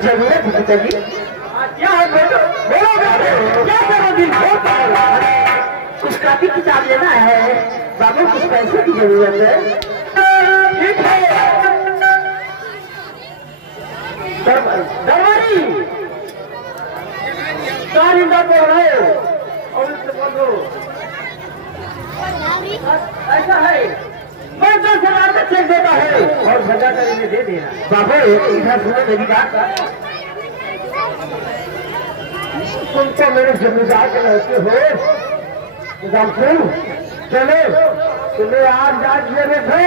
पिताजी क्या है बेटो? बोलो बेटो, क्या करो दिन कुछ कापी किताब लेना है बाबू, कुछ पैसे की जरूरत है। ठीक है दरबारी कारिंदा बोल रहे हो और इससे बोलो ऐसा है मैं 10,000 का चेक देता है और सजा कर इन्हें दे देना। बाबू इधर सुनो मेरी बात, तुम तो मेरे जमींदार के लड़के हो सिंह, चलो तुम्हें आज मेरे थे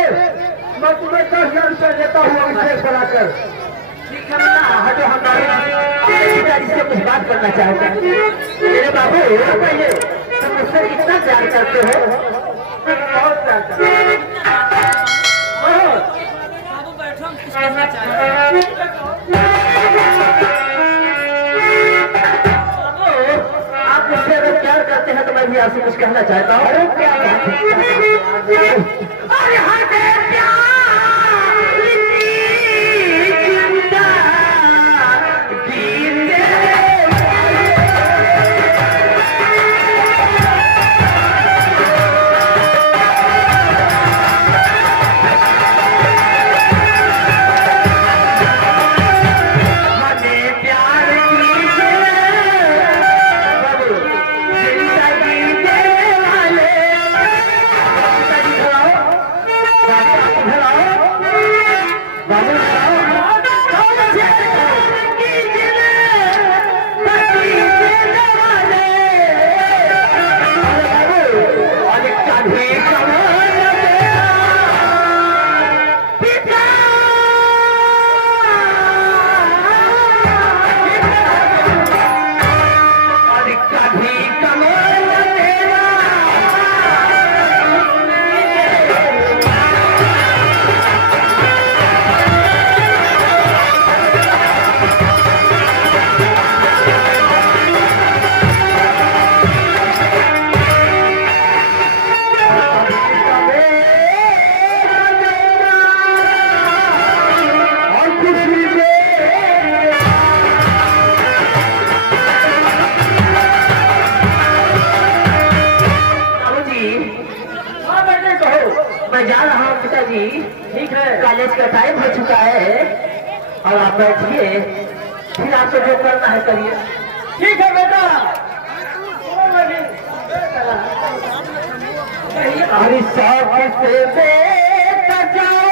मैं तुम्हें 10,000 रुपये देता हूँ अभिषेक बनाकर। ठीक है ना, जो हमारे पिताजी से कुछ बात करना चाहता है। मेरे बाबू पहले तुम मुझसे कितना प्यार करते हो? बहुत प्यार करते आप मुझसे अगर प्यार करते हैं तो मैं भी आपसे कुछ कहना चाहता हूँ। अरे क्या मैं जा रहा हूँ पिताजी। ठीक है, कॉलेज का टाइम हो चुका है और आप बैठिए, फिर आपको जो करना है करिए। ठीक है बेटा। अरे शौक से बेटा जाओ,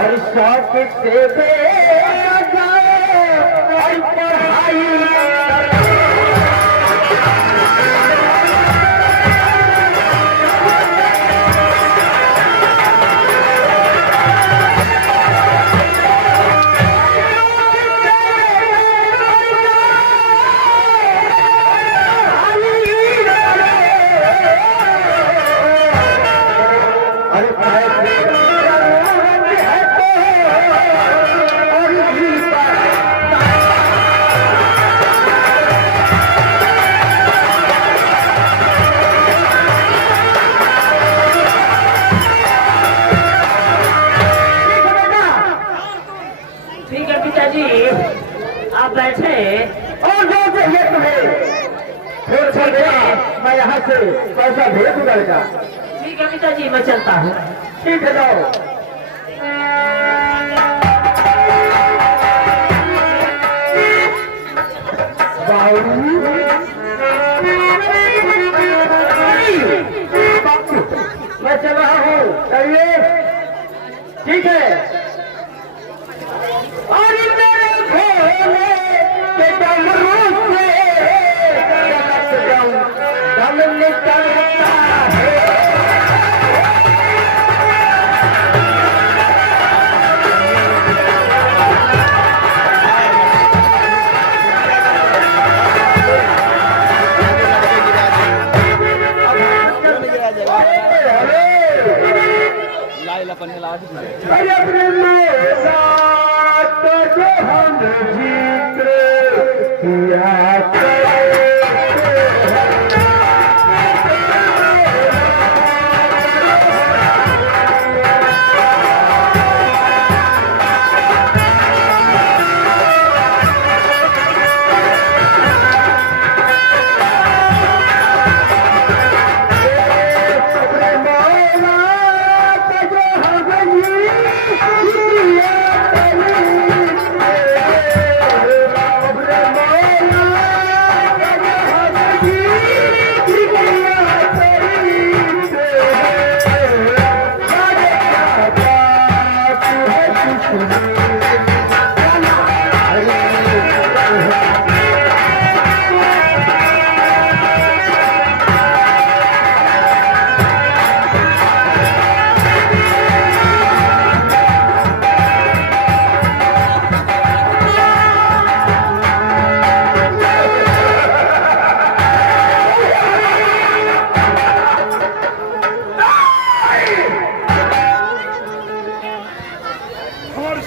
और शौक से बेटा जाओ और पढ़ाई बैठे और जो चाहिए तुम्हें फिर चलते मैं यहाँ से पैसा भेज दूंगा। ठीक है पिताजी, मैं चलता हूँ। ठीक है जाओ। मैं चल रहा हूँ, चलिए। ठीक है। और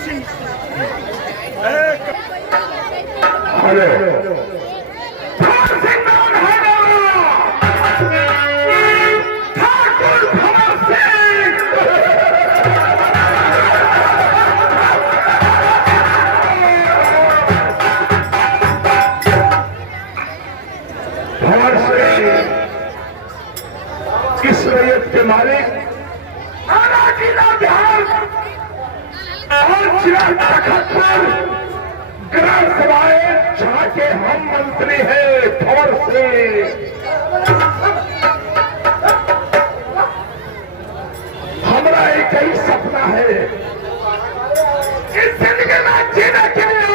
हेलो इस रैयत के मालिक आला जिला बिहार और जिला तखतपुर ग्राम सभाएं जहां के हम मंत्री हैं खबर से हमारा एक ही सपना है इस जिंदगी में जीने के लिए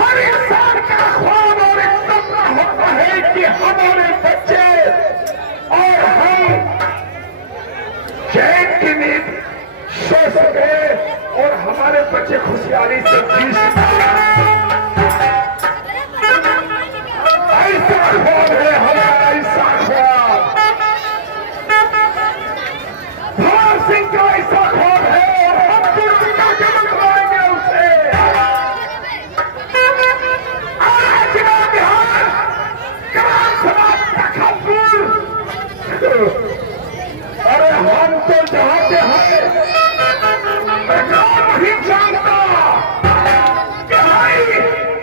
हर इंसान का ख्वाब और एक सपना होता है कि हमारे बच्चे और हम चैन की नींद सो सके और हमारे बच्चे खुशहाली से जी सके। ऐसा ख्वाब है हमारा, ऐसा ख्वाब भगवान सिंह का ऐसा ख्वाब है और हम दुनिया के बनवाएंगे उसे। आज बिहार ग्राम सभा तखतपुर, अरे हम तो चाहते हैं मैं नहीं जानता कि भाई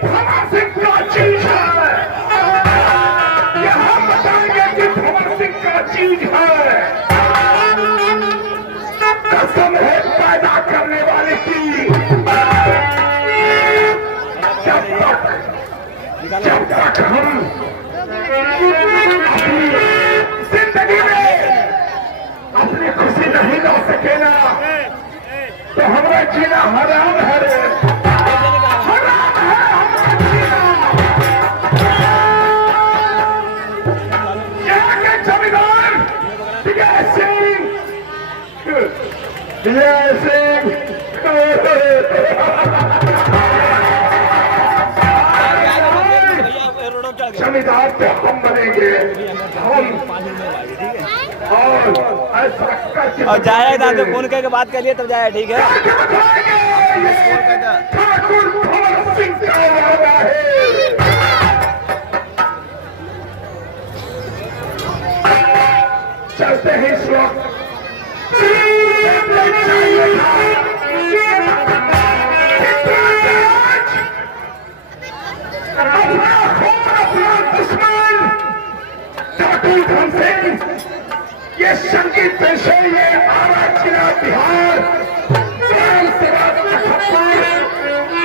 भगवान सिंह का चीज है, ये हम बताएंगे कि भगवान सिंह का चीज है। कसम है पैदा करने वाले की, जब तक हम जिंदगी में अपनी खुशी नहीं ला सके ना तो हमारा जीना हराम है रे, हराम है हमारा जीना। यहाँ के जमींदार विजय सिंह जमींदार पे हम बनेंगे हम, और जाए था तो फोन करके बात करिए तब जाए, ठीक है। ठाकुर भगत सिंह का वादा है। चलते ही इस वक्त ये संगीत पेशे ये आरा जिला बिहार ग्राम सभा तखतपुर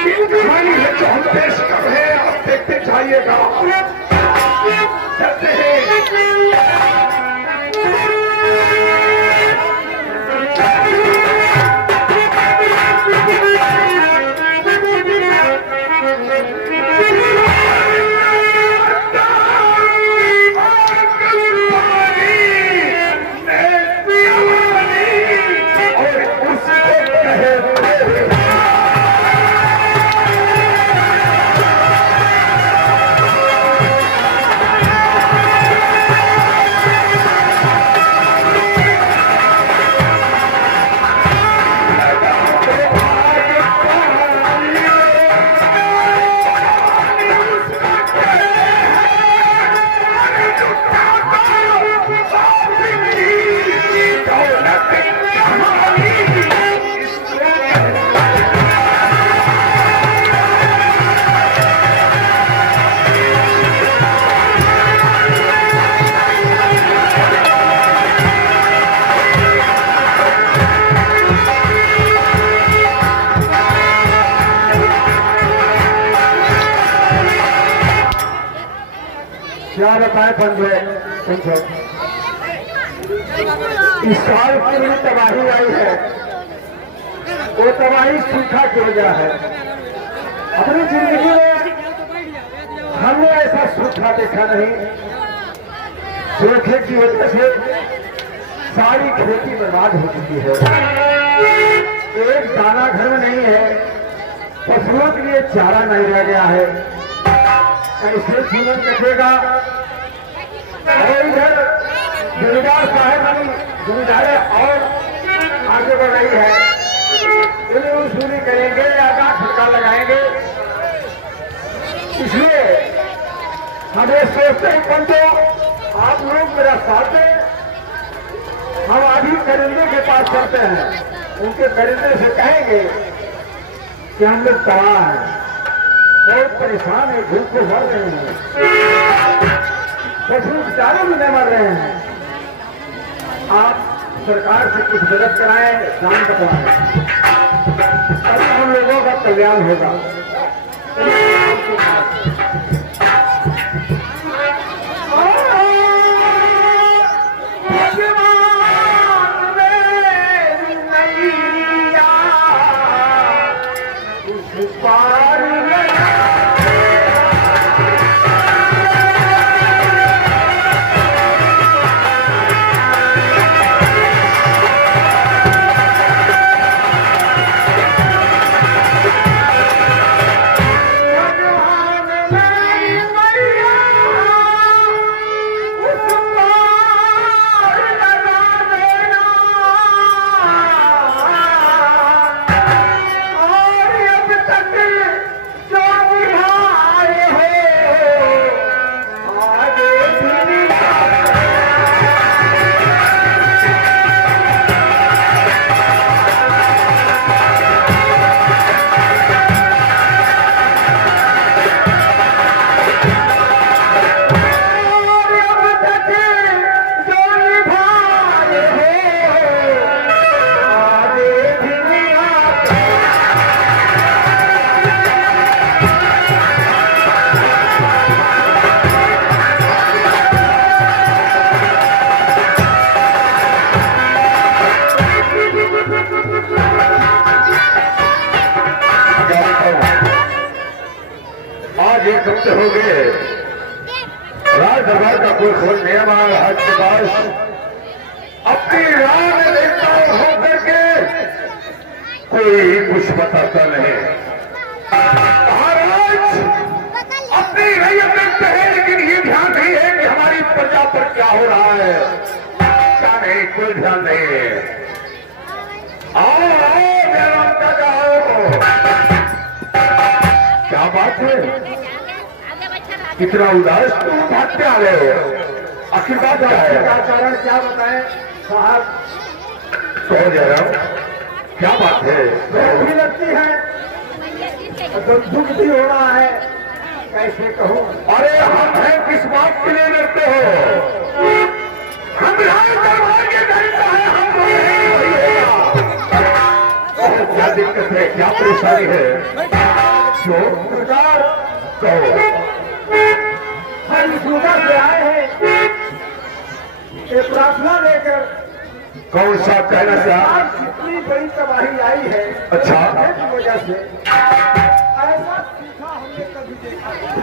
की कहानी है जो हम पेश कर रहे हैं, आप देखते जाइएगा। चलते हैं क्या बताए पंजे इस साल पूरी तबाही आई है, वो तबाही सूखा की वजह है। अपनी जिंदगी में हमने ऐसा सूखा देखा नहीं, सूखे की वजह से सारी खेती बर्बाद हो चुकी है, एक दाना घर में नहीं है, पशुओं के लिए चारा नहीं रह गया है, ऐसे जीवन कटेगा। और इधर जमींदार साहब जमींदारें और आगे बढ़ रही है, उन्हें वसूली करेंगे, आधा ठुका लगाएंगे। इसलिए हमें सोचते हैं पंचो, आप लोग मेरा साथ दें। हम अभी करिंदे के पास चलते हैं, उनके करिंदे से कहेंगे कि हम लोग तबाह हैं, बहुत परेशान है, भूख को मर रहे हैं, पशु बेचारे भी न मर रहे हैं। आप सरकार से कुछ मदद कराएं, दान बटवाएं, तभी हम लोगों का कल्याण होगा। एक हफ्ते हो गए राज दरबार का कोई खोज नहीं हमारा राज के पास अपनी राह में देखता होकर के कोई कुछ बताता नहीं। महाराज अपनी रैयत देखते हैं, लेकिन ये ध्यान नहीं है कि हमारी प्रजा पर क्या हो रहा है, क्या नहीं, कोई ध्यान नहीं है। आओ आओ जयराम काका आओ, क्या बात है, कितना उदास तुम भागते आ रहे हो, आखिर बात क्या है, क्या कारण, क्या बताएं साहब। कहो जयराम, क्या बात है, भी लगती है, दुख भी हो रहा है, कैसे कहूँ। अरे हम हैं, किस बात के लिए लड़ते हो, हम राज दरबार के दरिद्र हैं, हम क्या दिक्कत है, क्या परेशानी है, क्यों सरकार कहो। हम सूबा से आए हैं एक प्रार्थना लेकर। कौन सा कहना चाह, कितनी बड़ी तबाही आई है, अच्छा की वजह से, ऐसा सूखा हमने कभी देखा नहीं।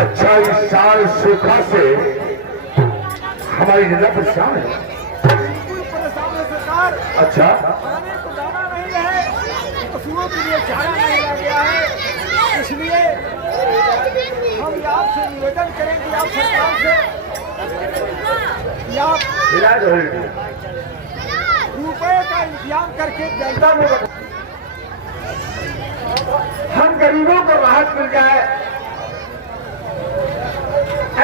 अच्छा, इस साल सूखा से हमारी जिला परेशान है, परेशान है सरकार। अच्छा, खाने को दाना नहीं है, पशुओं के लिए चारा नहीं लग गया है, इसलिए हम आपसे निवेदन करेंगे, आप सरकार से इलाज रुपए का इंतजाम करके जनता में हम गरीबों को राहत मिल जाए,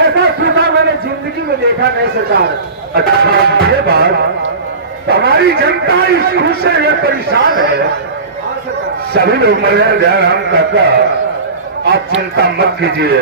ऐसा सूखा मैंने जिंदगी में देखा नहीं सरकार। अच्छा, ये बात, हमारी जनता इस खुश से ये परेशान है, सभी लोग मर रहे हैं। जयराम काका, आप चिंता मत कीजिए,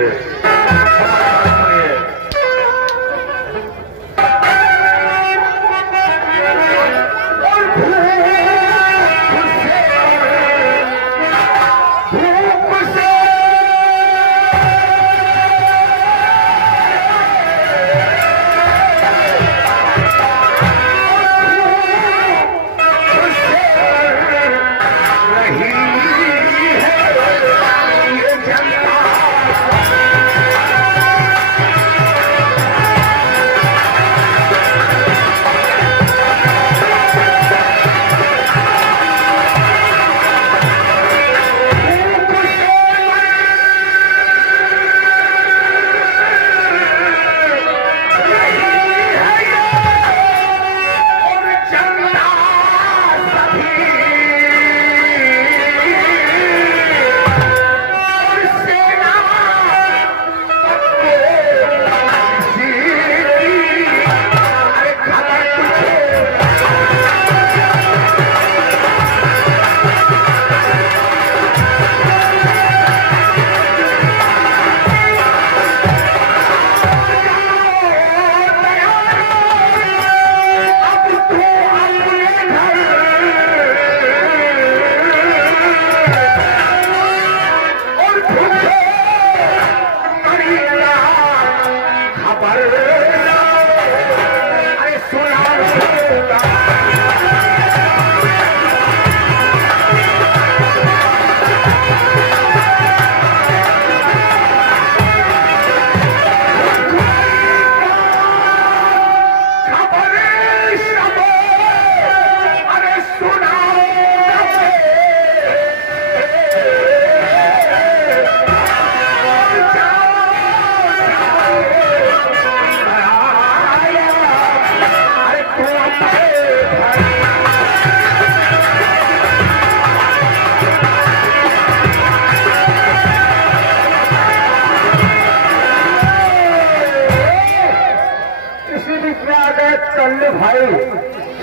भाई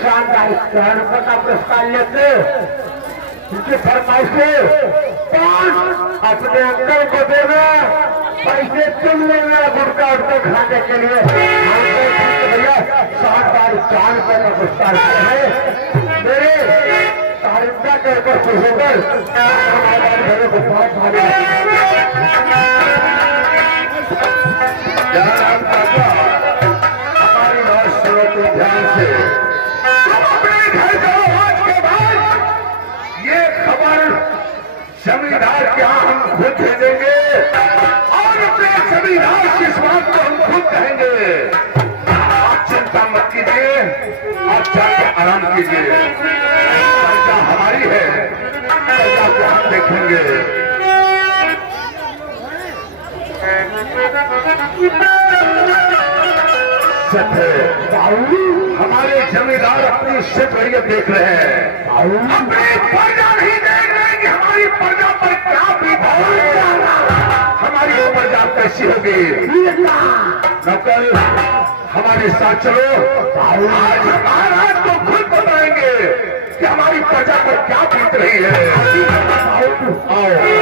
शानदार 1,000 रुपये का पुरस्कार लेते उनकी फरमाइश से 5 अपने अंकल को देना, पैसे तुम लेना गुटका उठकर खाने के लिए। भैया शानदार 4 रुपये का पुरस्कार है मेरे तारिका के ऊपर खुश होकर हमारे घरों को बहुत भारी हमारी बात सुनो तो ध्यान से। अपने घर जाओ आज के बाद, ये खबर जमींदार के यहाँ हम खुद भेजेंगे और अपने जमींदार की इस बात को हम खुद कहेंगे। आप चिंता मत कीजिए, आप जाके आराम कीजिए। कर्जा हमारी है, कर्जा को हम देखेंगे। हमारे जमींदार अपनी शिवरियत देख रहे हैं, अपनी प्रजा नहीं देख रहे कि हमारी प्रजा पर क्या बीता है, हमारी प्रजा कैसी होगी। नौकर हमारे साथ चलो, आज महाराज को खुद बताएंगे कि हमारी प्रजा पर क्या बीत रही है। आओ